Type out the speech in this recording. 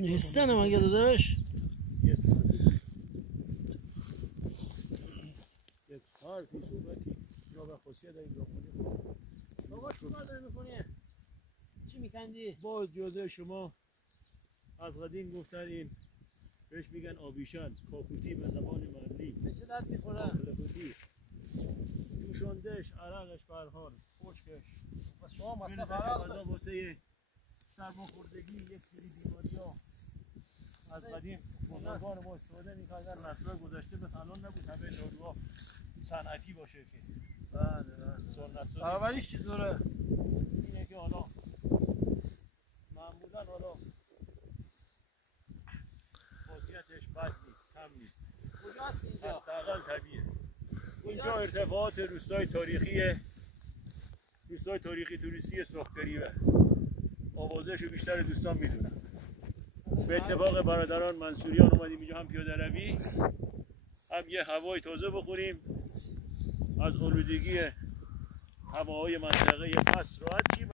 نیستن هم اگه داداش یک حرفی صحبتی یا به خصوصیت اینجا کنی. آقا شما داری میکنی؟ چی میکندی؟ با اجازه شما از قدیم گفتن این بهش میگن آبیشن، کاکوتی به زبان محلی. به چه دست میخوره؟ کاکوتی جوشاندهش، عرقش برحال، خشکش پس شما مصرف غذا عرق واسه سرماخوردگی، یک سری بیماری‌ها از قدیم بزرگان ما استفاده می‌کردن. نسل‌های گذشته مثل الان نبود همه داروها صنعتی باشه که بله اولیش چطوره؟ اینه که حالا معمولا حالا خاصیتش بد نیست، کم نیست، کجاست اینجا؟ حداقل طبیعیه. اینجا ارتفاعات روستای تاریخی توریستی سرخگریه. آوازش بیشتر دوستان میدونن. به اتفاق برادران منصوریان اومدیم اینجا هم پیاده روی، هم یه هوای تازه بخوریم، از آلودگی هواهای منطقه پس راحت شیم.